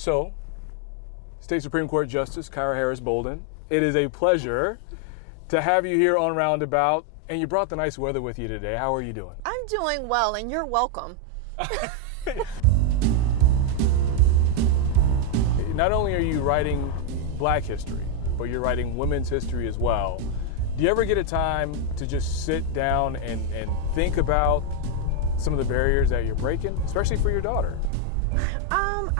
So, State Supreme Court Justice Kyra Harris Bolden, it is a pleasure to have you here on Roundabout, and you brought the nice weather with you today. How are you doing? I'm doing well, and you're welcome. Not only are you writing Black history, but you're writing women's history as well. Do you ever get a time to just sit down and think about some of the barriers that you're breaking, especially for your daughter?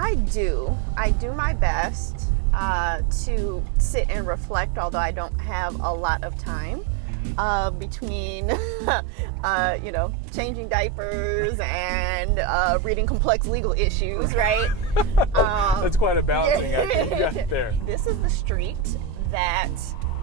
I do. I do my best to sit and reflect, although I don't have a lot of time between, changing diapers and reading complex legal issues, right? That's quite a balancing act you got there. This is the street that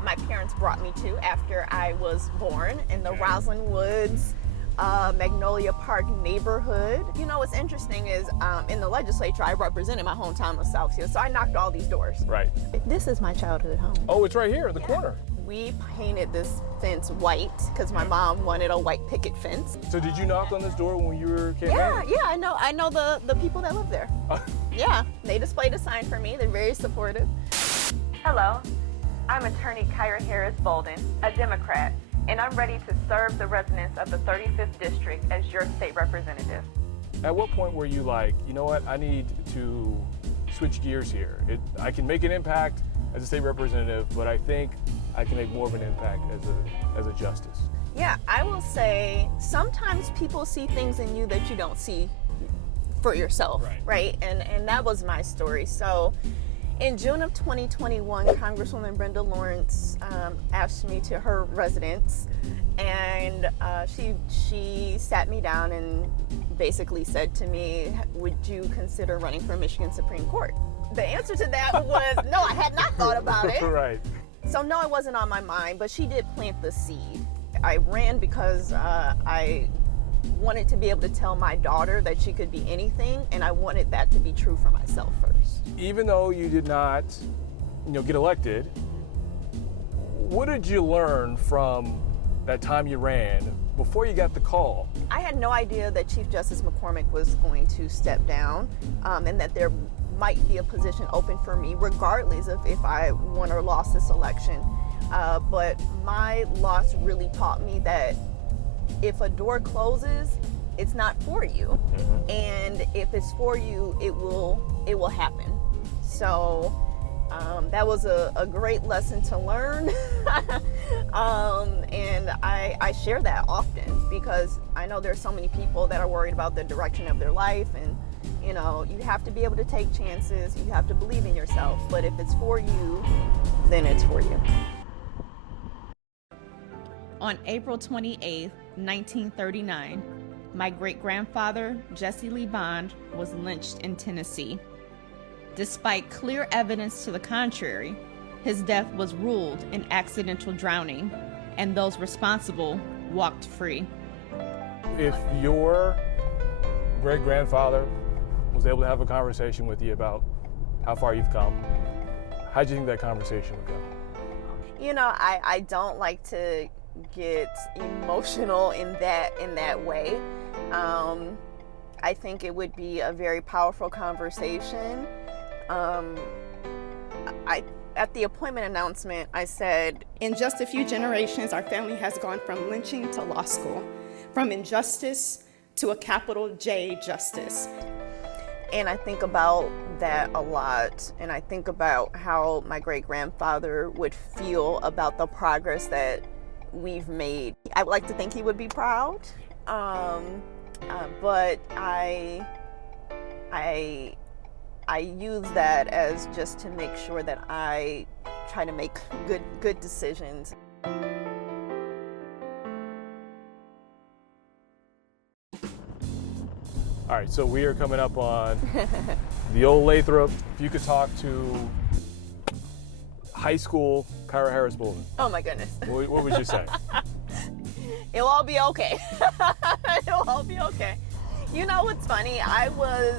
my parents brought me to after I was born in the Roslyn Woods, Magnolia Park neighborhood. You know, what's interesting is in the legislature, I represented my hometown of Southfield, so I knocked all these doors. Right. This is my childhood home. Oh, it's right here in the corner. We painted this fence white because my mom wanted a white picket fence. So did you knock on this door when you were a kid? Yeah, I know the people that live there. Yeah, they displayed a sign for me. They're very supportive. Hello, I'm attorney Kyra Harris Bolden, a Democrat, and I'm ready to serve the residents of the 35th District as your state representative. At what point were you like, you know what, I need to switch gears here? I can make an impact as a state representative, but I think I can make more of an impact as a justice. Yeah, I will say sometimes people see things in you that you don't see for yourself, right? And that was my story. So in June of 2021, Congresswoman Brenda Lawrence asked me to her residence, and she sat me down and basically said to me, would you consider running for Michigan Supreme Court? The answer to that was no, I had not thought about it. Right. So no, it wasn't on my mind, but she did plant the seed. I ran because I wanted to be able to tell my daughter that she could be anything, and I wanted that to be true for myself first. Even though you did not, get elected, what did you learn from that time you ran before you got the call? I had no idea that Chief Justice McCormick was going to step down, and that there might be a position open for me regardless of if I won or lost this election. But my loss really taught me that if a door closes, it's not for you. And if it's for you, it will happen. So that was a great lesson to learn. And I share that often because I know there's so many people that are worried about the direction of their life, and you have to be able to take chances, you have to believe in yourself, but if it's for you, then it's for you. On April 28, 1939, my great-grandfather, Jesse Lee Bond, was lynched in Tennessee. Despite clear evidence to the contrary, his death was ruled an accidental drowning, and those responsible walked free. If your great-grandfather was able to have a conversation with you about how far you've come, how do you think that conversation would go? I don't like to get emotional in that way. I think it would be a very powerful conversation. At the appointment announcement, I said, in just a few generations, our family has gone from lynching to law school, from injustice to a capital J justice. And I think about that a lot, and I think about how my great-grandfather would feel about the progress that we've made. I would like to think he would be proud, but I use that as just to make sure that I try to make good decisions. All right, so we are coming up on the old Lathrop. If you could talk to high school Kyra Harris Bolden. Oh my goodness. What would you say? It'll all be okay. It'll all be okay. You know what's funny? I was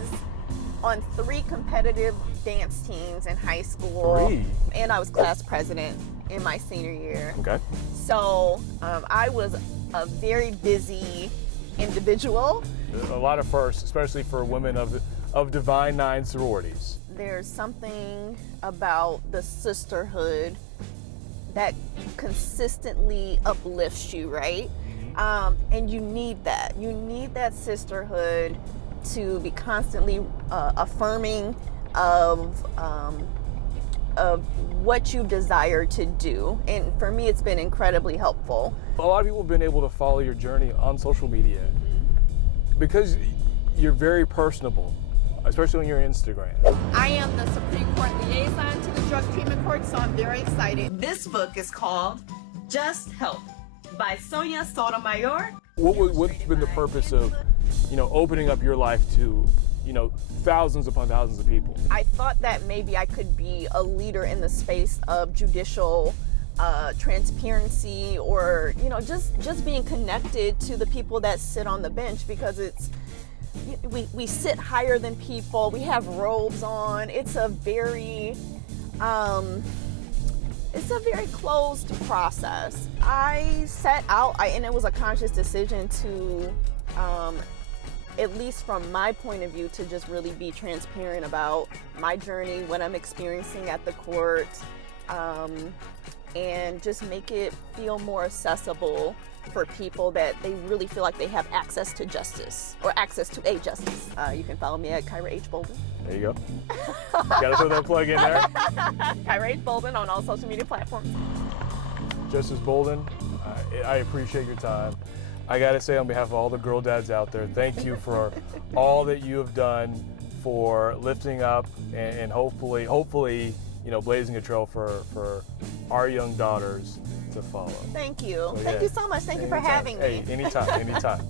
on 3 competitive dance teams in high school. 3? And I was class president in my senior year. Okay. So I was a very busy individual. A lot of firsts, especially for women of Divine Nine sororities. there's something about the sisterhood that consistently uplifts you, right? And you need that. You need that sisterhood to be constantly affirming of what you desire to do. And for me, it's been incredibly helpful. A lot of people have been able to follow your journey on social media because you're very personable, especially on your Instagram. I am the Supreme Court liaison to the Drug Treatment Court, so I'm very excited. This book is called Just Help by Sonia Sotomayor. What's been the purpose of, opening up your life to, thousands upon thousands of people? I thought that maybe I could be a leader in the space of judicial transparency, or just being connected to the people that sit on the bench, because we sit higher than people. We have robes on. It's a very closed process. I set out, and it was a conscious decision to, at least from my point of view, to just really be transparent about my journey, what I'm experiencing at the court, and just make it feel more accessible for people that they really feel like they have access to justice, or access to a justice. You can follow me at Kyra H. Bolden. There you go. Gotta throw that plug in there. Kyra H. Bolden on all social media platforms. Justice Bolden, I appreciate your time. I gotta say, on behalf of all the girl dads out there, thank you for all that you have done for lifting up and hopefully, blazing a trail for our young daughters to follow. Thank you. So, Thank you so much. Thank you for having me. Hey, anytime.